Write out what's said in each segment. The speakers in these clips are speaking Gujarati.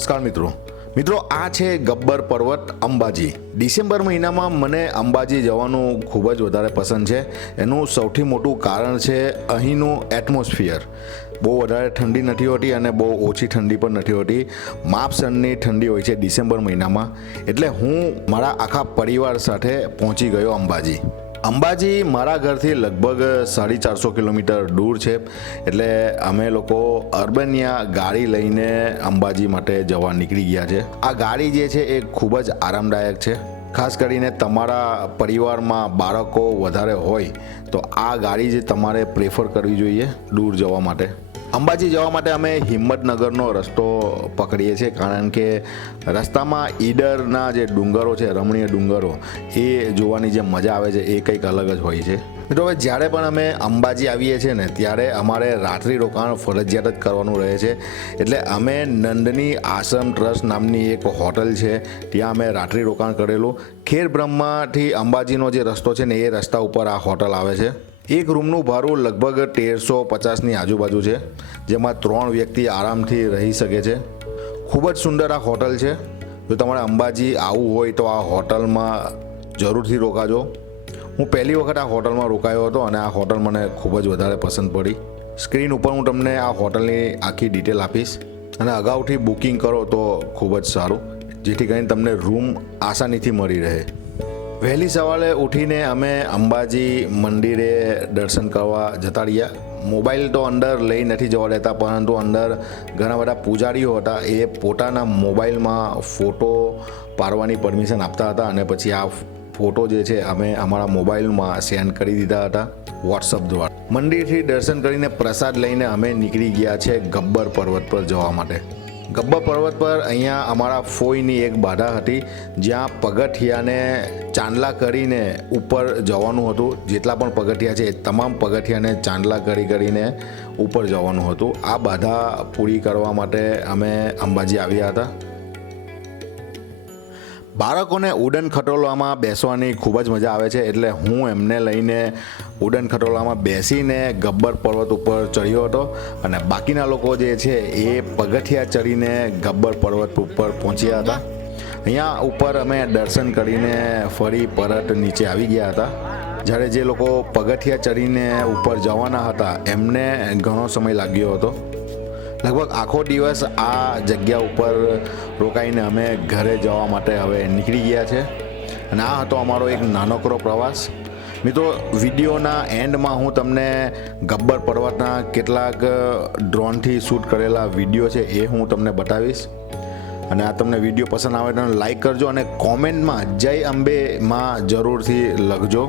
નમસ્કાર મિત્રો. મિત્રો, આ છે ગબ્બર પર્વત અંબાજી. ડિસેમ્બર મહિનામાં મને અંબાજી જવાનું ખૂબ જ વધારે પસંદ છે. એનું સૌથી મોટું કારણ છે અહીંનું એટમોસ્ફિયર બહુ વધારે ઠંડી નથી હોતી અને બહુ ઓછી ઠંડી પણ નથી હોતી. માપસરની ઠંડી હોય છે ડિસેમ્બર મહિનામાં. એટલે હું મારા આખા પરિવાર સાથે પહોંચી ગયો અંબાજી. અંબાજી મારા ઘરથી લગભગ સાડી ચારસો કિલોમીટર દૂર છે. એટલે અમે લોકો અર્બનિયા ગાડી લઈને અંબાજી માટે જવા નીકળી ગયા છે. આ ગાડી જે છે એ ખૂબ જ આરામદાયક છે. ખાસ કરીને તમારા પરિવારમાં બાળકો વધારે હોય તો આ ગાડી જે તમારે પ્રેફર કરવી જોઈએ દૂર જવા માટે. અંબાજી જવા માટે અમે હિંમતનગરનો રસ્તો પકડીએ છીએ, કારણ કે રસ્તામાં ઈડરના જે ડુંગરો છે, રમણીય ડુંગરો, એ જોવાની જે મજા આવે છે, એ કંઈક અલગ જ હોય છે. મિત્રો, હવે જ્યારે પણ અમે અંબાજી આવીએ છીએ ને, ત્યારે અમારે રાત્રિ રોકાણ ફરજિયાત જ કરવાનું રહે છે. એટલે અમે નંદની આશ્રમ ટ્રસ્ટ નામની એક હોટલ છે, ત્યાં અમે રાત્રિ રોકાણ કરેલું. ખેર બ્રહ્માથી અંબાજીનો જે રસ્તો છે ને, એ રસ્તા ઉપર આ હોટલ આવે છે. એક રૂમનું ભાડું લગભગ તેરસો પચાસની આજુબાજુ છે, જેમાં ત્રણ વ્યક્તિ આરામથી રહી શકે છે. ખૂબ જ સુંદર આ હોટલ છે. જો તમારે અંબાજી આવવું હોય તો આ હોટલમાં જરૂરથી રોકાજો. હું પહેલી વખત આ હોટલમાં રોકાયો હતો અને આ હોટલ મને ખૂબ જ વધારે પસંદ પડી. સ્ક્રીન ઉપર હું તમને આ હોટલની આખી ડિટેલ આપીશ. અને અગાઉથી બુકિંગ કરો તો ખૂબ જ સારું, જેથી કરીને તમને રૂમ આસાનીથી મળી રહે. વહેલી સવારે ઉઠીને અમે અંબાજી મંદિરે દર્શન કરવા જતા રહ્યા. મોબાઈલ તો અંદર લઈ નથી જવા દેતા, પરંતુ અંદર ઘણા બધા પૂજારીઓ હતા. એ પોતાના મોબાઈલમાં ફોટો પાડવાની પરમિશન આપતા હતા અને પછી આ ફોટો જે છે અમે અમારા મોબાઈલમાં સેન્ડ કરી દીધા હતા વોટ્સઅપ દ્વારા. મંદિરથી દર્શન કરીને પ્રસાદ લઈને અમે નીકળી ગયા છે ગબ્બર પર્વત પર જવા માટે. ગબ્બર પર્વત પર અહીંયા અમારા ફોઈની એક બાધા હતી, જ્યાં પગથિયાને ચાંદલા કરીને ઉપર જવાનું હતું. જેટલા પણ પગથિયા છે, એ તમામ પગથિયાને ચાંદલા કરી કરીને ઉપર જવાનું હતું. આ બાધા પૂરી કરવા માટે અમે અંબાજી આવ્યા હતા. બાળકોને ઉડન ખટોલામાં બેસવાની ખૂબ જ મજા આવે છે એટલે હું એમને લઈને ઉડન ખટોલામાં બેસીને ગબ્બર પર્વત ઉપર ચડ્યો હતો અને બાકીના લોકો જે છે એ પગથિયા ચડીને ગબ્બર પર્વત ઉપર પહોંચ્યા હતા. અહીંયા ઉપર અમે દર્શન કરીને ફરી પરત નીચે આવી ગયા હતા. જ્યારે જે લોકો પગથિયા ચડીને ઉપર જવાના હતા, એમને ઘણો સમય લાગ્યો હતો. લગભગ આખો દિવસ આ જગ્યા ઉપર રોકાઈને અમે ઘરે જવા માટે હવે નીકળી ગયા છે. અને આ હતો અમારો એક નાનકડો પ્રવાસ. મિત્રો, વિડીયોના એન્ડમાં હું તમને ગબ્બર પર્વતના કેટલાક ડ્રોનથી શૂટ કરેલા વીડિયો છે એ હું તમને બતાવીશ. અને આ તમને વીડિયો પસંદ આવે તો લાઈક કરજો અને કોમેન્ટમાં જય અંબેમાં જરૂરથી લખજો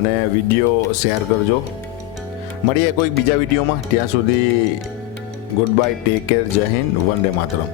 અને વીડિયો શેર કરજો. મળીએ કોઈક બીજા વિડીયોમાં. ત્યાં સુધી ગુડ બાય ટેક કેર જય હિન્દ વંદે માતરમ